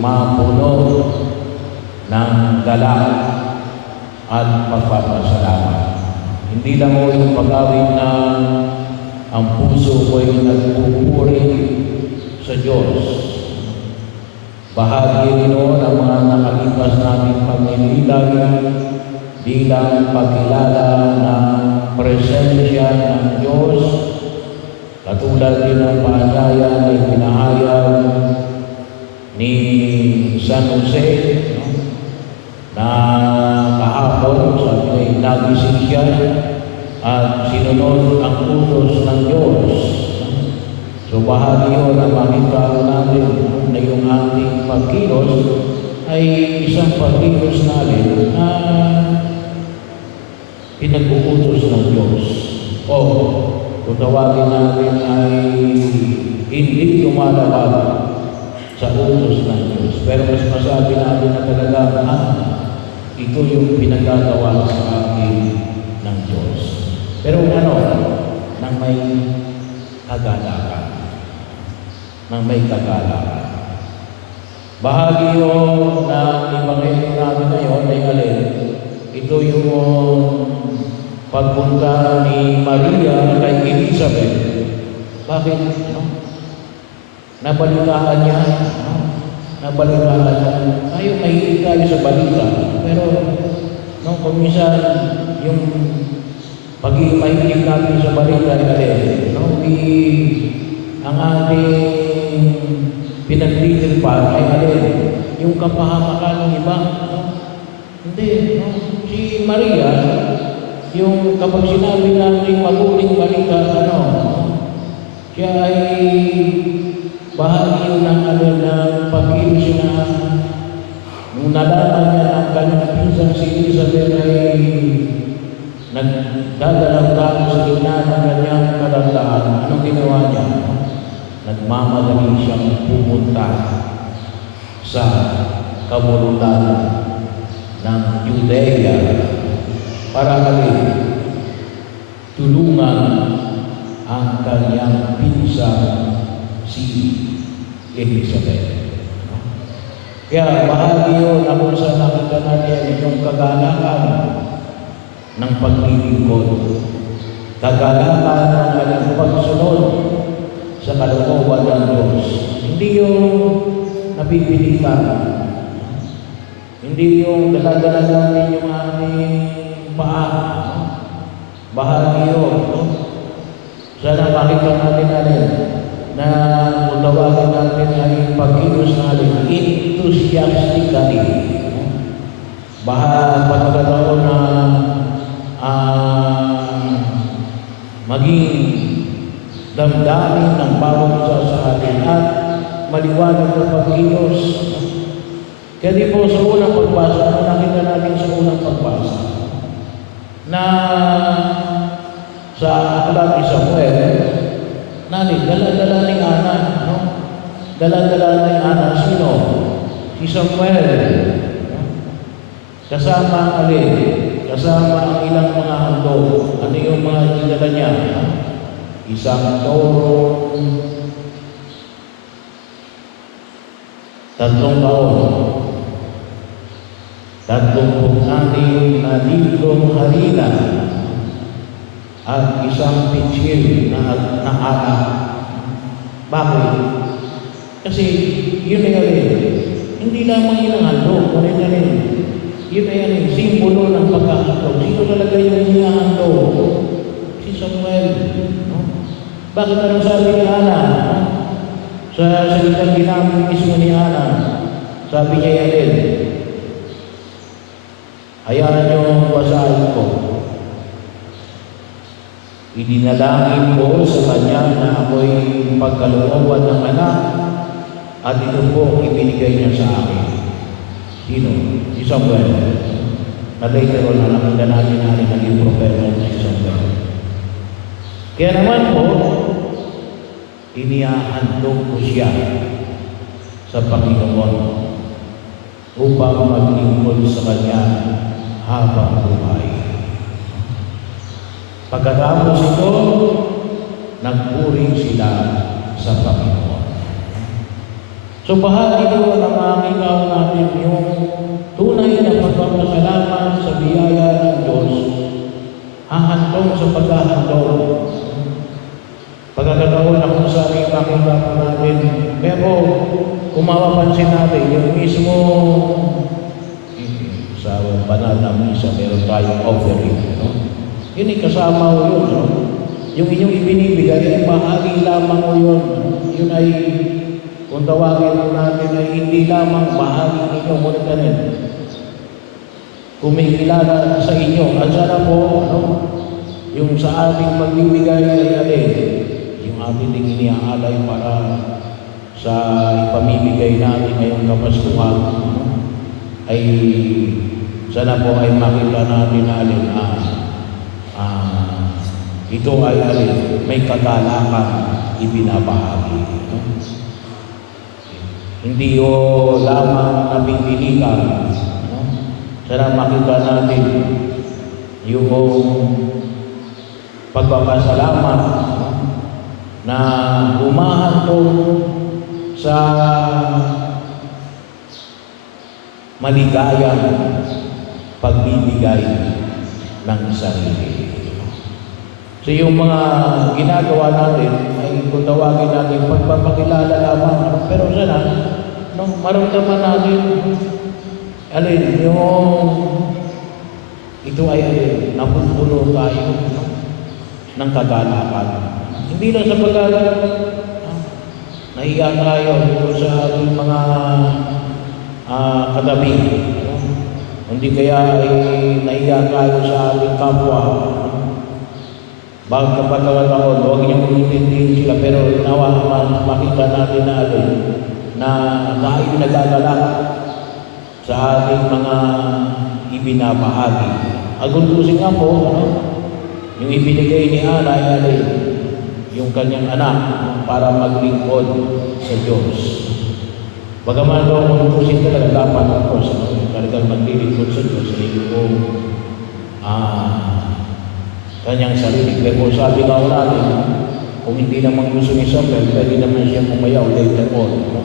mapuno ng galak at pagpapasalamat. Hindi lang mo yung pag-awit na ang puso ko ay nagpupuri sa Diyos. Bahagi rin ang mga nakalipas naming pagnilag bilang pagkilala ng presensya ng Diyos, katulad din ng paanyaya na ipinahayag ni San Jose, na kahapon sabi ay nagising siya at sinunod ang utos ng Diyos. So bahagi yun na makita natin na yung ating pagkilos ay isang pagkilos natin na pinag-uutos ng Diyos. O kung tawagin natin ay hindi lumalabag sa utos ng Diyos. Pero mas masabi natin na talaga, ito yung pinagagawa sa akin ng Diyos. Pero nang may kagalakan. Nang may kagalakan. Bahagi yun na ibanghelyo namin ngayon ay alin? Ito yung pagpunta ni Maria kay Elizabeth. Bakit? Nabalitaan niya. Nabalitaan niya. Tayo mahilig tayo sa balita. Pero, kung minsan, yung pagiging mahilig natin sa balita ay alin, ang ating pinagtitripan ay alin, yung kapahamakan ng iba. Hindi, si Maria, yung kapag sinabi natin mabuting balita, siya ay bahagi yun ng ng pag-ilis na nung nalaman niya ang kanyang pinsang si Elizabeth ay nagdadalang tao sa gitna ng kanyang kalantaan. Anong ginawa niya? Nagmamadali siyang pumunta sa kabulutan ng Judea para tulungan ang kanyang pinsang si Elizabeth. Kaya bahagi yun na kung saan nakita natin yung kagalakan ng paglilingkod, kagalakan ng ating pagsunod sa kalooban ng Diyos. Hindi yung napipilitan, hindi yung dala-dala natin yung ating paa. Bahagi yun. Sana makita natin na kung tawagin natin ay pagkilos natin enthusiastically. Pagkakataon na maging damdamin ng bawat isa sa atin at maliwanag na pagkilos. Kaya di po sa unang pagbasa, nakita natin sa unang pagbasa na sa aklat ni Samuel, dala-dala ni Ana, Dala-dala ni Ana, sino? Si Samuel. Kasama kasama ang ilang mga handog. Ano yung mga dinala niya? Isang toro, 3 taon, 36 na litrong harina, at isang pitsil na alak. Bakit? Kasi yun na yun. Hindi lamang yun ang handog. Yun na yun. Simbolo ng pagkahandog. Sino talaga yung hinahandog? Si Samuel. Bakit anong sabi ni Ana? Sa salitang ginamit mismo ni Ana, sabi niya yan. Hayaan niyo basahin ko. Idinalangin ko sa kanya na ako'y pagkalooban ng anak at ito po ibinigay niya sa akin. Sino? Si Samuel. Na later on, nakita natin na naging propeta si Samuel. Kaya naman po, inihahandog ko siya sa Panginoon upang maglingkod sa kanya habang buhay. Pagkatapos ito, nagpuri sila sa Panginoon. So bahagi ko na makikita natin yung tunay na pagpapasalamat sa biyaya ng Diyos, hahantong sa paghahandog. Pagkakataon na kung saan ay makita po natin. Pero kung mapapansin natin, yung mismo sa banal na misa, meron tayong offering. No? Yun ay kasama ko yun. No? Yung inyong ibinibigay, ay bahagi lamang ko yun. Yun ay, kung tawagin mo natin, ay hindi lamang bahagi ninyo, ngunit kanin. Kung may kilala sa inyo, at sana po, ano, yung sa ating magbibigay ay alin, yung ating iniaalay para sa ipamimigay natin ngayong Kapaskuhan, ay sana po ay makita natin alin ito ay alin, may kagalakan ibinabahagi. No? Hindi o lamang napipilikan. No? Sana makita natin yung pagpapasalamat, no? Na humahantong sa maligayang pagbibigay ng sarili. So yung mga ginagawa natin ay kung tawagin natin pagpapakilala lamang. Pero sana, no, maramdaman natin alin yung ito ay alin, napupuno tayo, no, ng kagalakan. Hindi lang sa pagkalat, nahiya tayo sa ating mga katabi. No? Hindi kaya ay nahiya tayo sa ating kapwa. Bawat kapag-taon, huwag niyong umitindihin sila, pero nawa makita natin na alin, na tayo nagagalak sa ating mga ibinabahagi. Aguntusin nga po, ano, yung ibinigay ni Ana ay alin, yung kanyang anak para maglingkod sa Diyos. Bagaman daw aguntusin talaga dapat ako sa talagang maglilingkod sa Diyos sa yung kanyang sarili. Pero sabi nga natin, kung hindi naman gusto ni Samuel, pwede naman siya pumayaw later on. No?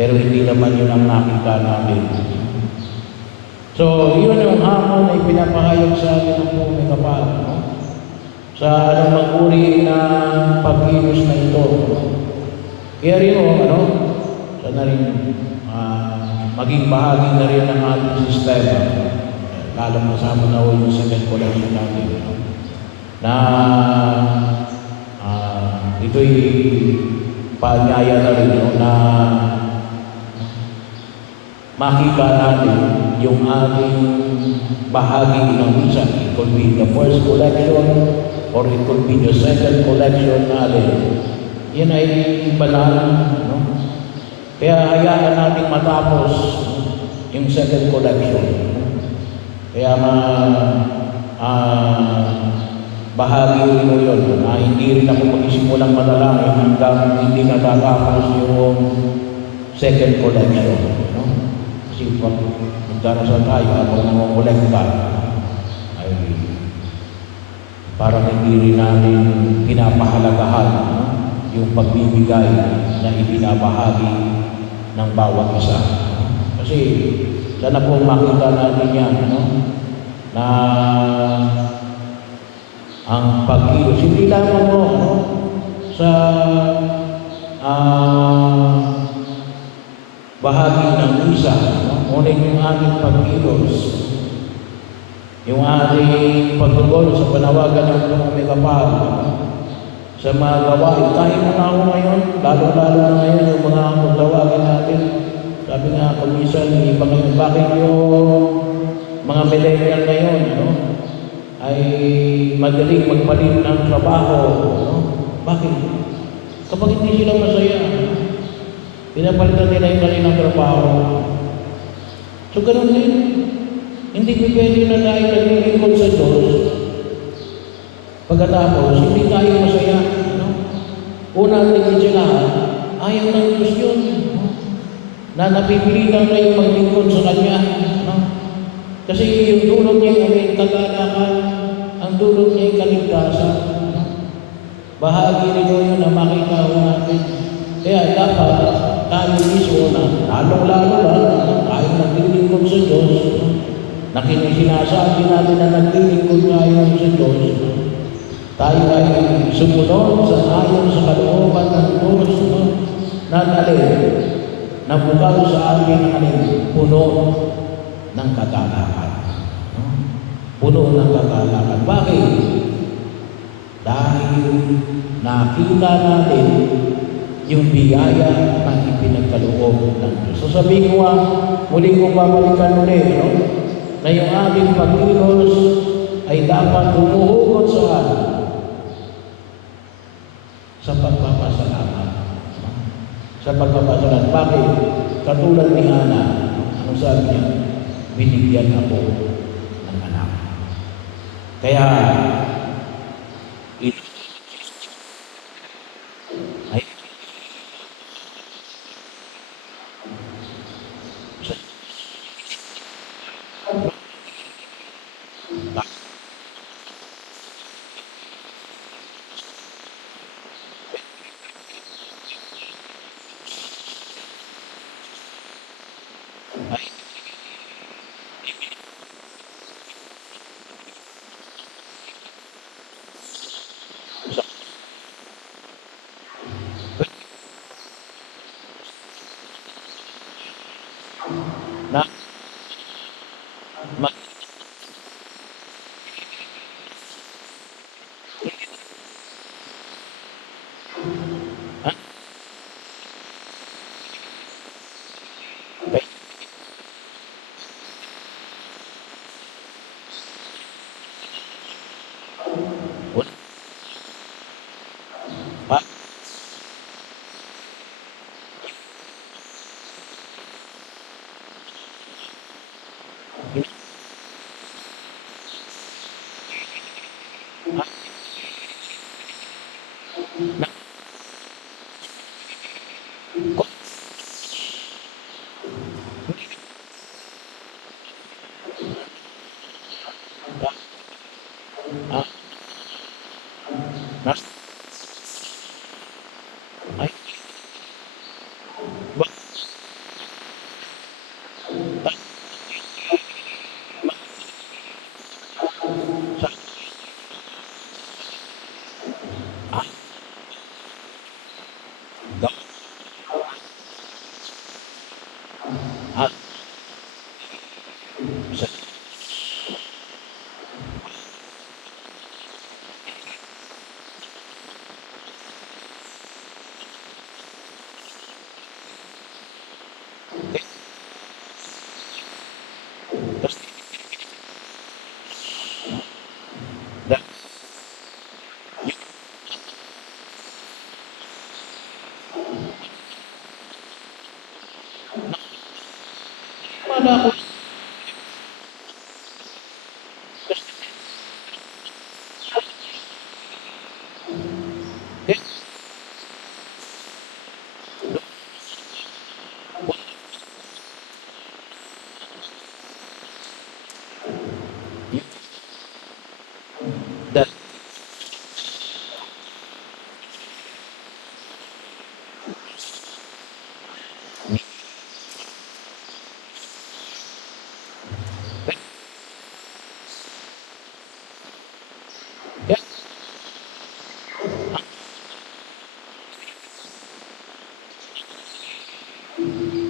Pero hindi naman yun ang nakita natin. So, yun yung hamon na ipinapahayag sa atin ng Pumay Kapal. No? Sa anong uri na pagkilos na ito. No? Kaya rin sana rin maging bahagi na rin ng ating sistema. Lalo kasama na yung second collection natin. No? Na ito'y paanyaya na rin, no? Na makita natin yung ating bahagi ng misa. It could be the first collection or it could be the second collection natin. Yan ay banal, no? Kaya hayaan natin matapos yung second collection. Kaya bahagi rin mo yun, na hindi rin ako mag-isimulang madalangin hanggang hindi natatapos yung second collection. No? Kasi pag magdarasal tayo, habang nangongolekta, ay parang hindi rin natin pinapahalagahan, no? Yung pagbibigay na ibinabahagi ng bawat isa. Kasi sana po makita natin yan, no? Na ang pagkilos, hindi lamang mo sa bahagi ng misa, ngunit yung ating pagkilos, yung ating pagtugon sa panawagan ng Pumay Kapal, sa mga gawain. Kahit na ako ngayon, lalo-lalo na ngayon yung mga tawagin natin. Sabi nga, kung minsan, iba ngayon, bakit yung mga millennial ngayon, ay madaling magpalit ng trabaho. No? Bakit? Kapag hindi sila masaya, pinapalitan nila yung kanilang trabaho. So, ganun din. Hindi pwede na tayo naglilingkod sa Diyos. Pagkatapos, hindi tayo masaya. No? Una, tingin sila, ayaw ng Diyos yun. No? Na napipilitan kayo maglingkod sa Kanya. No? Kasi yung dulot niya ay kagalakan, ang dulot niya ay kaligtasan. Bahagi rin yun na makita natin. Kaya dapat tayo mismo na lalong-lalo na tayo naglilingkod sa Diyos, na sinasabi natin na naglilingkod tayo sa Diyos, tayo ay sumunod sa ayon sa kalooban ng Diyos na na bukal sa ating puno ng kagalakan. Puno ng kagalakan. Bakit? Dahil nakita natin yung biyaya na ipinagkaloob ng Diyos. So sabihin ko muling kong babalikan ulit, na yung ating pagkilos ay dapat humuhugot sa pagpapasalamat. Sa pagpapasalamat. Bakit? Katulad ni Hana, ano sabi niya? Binigyan ako ng anak. Kaya, ay na mag ha? Okay. What? Ha? Na, ah, nas, ay, ba, ta, ma, sa, ah, ga, at, sa, tas, da, mana ako, tas, eh, y- da, eh,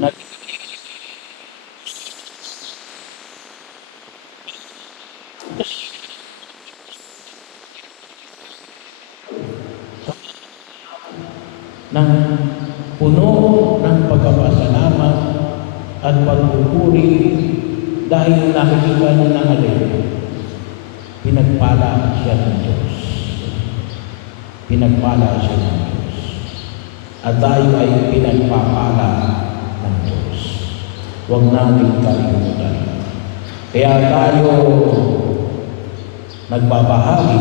na, tas, ng puno ng pagpapasalamat at pagpupuri dahil nakikita niya ng pinagpala siya ng Diyos. Pinagpala siya ng Diyos. At tayo ay pinagpapala ng Diyos. Huwag natin kalimutan. Kaya tayo nagbabahagi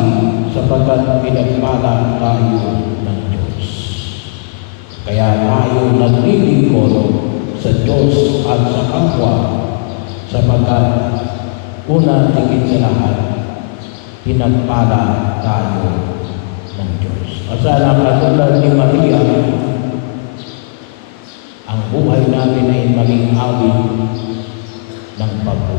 sapagkat pinagpala tayo ng Diyos. Kaya tayo naglilingkod sa Diyos at sa kapwa sapagkat una tingin sa lahat, pinagpala tayo ng Diyos. At sana katulad ni Maria, buhay natin ay maging awit ng pagpapalagay.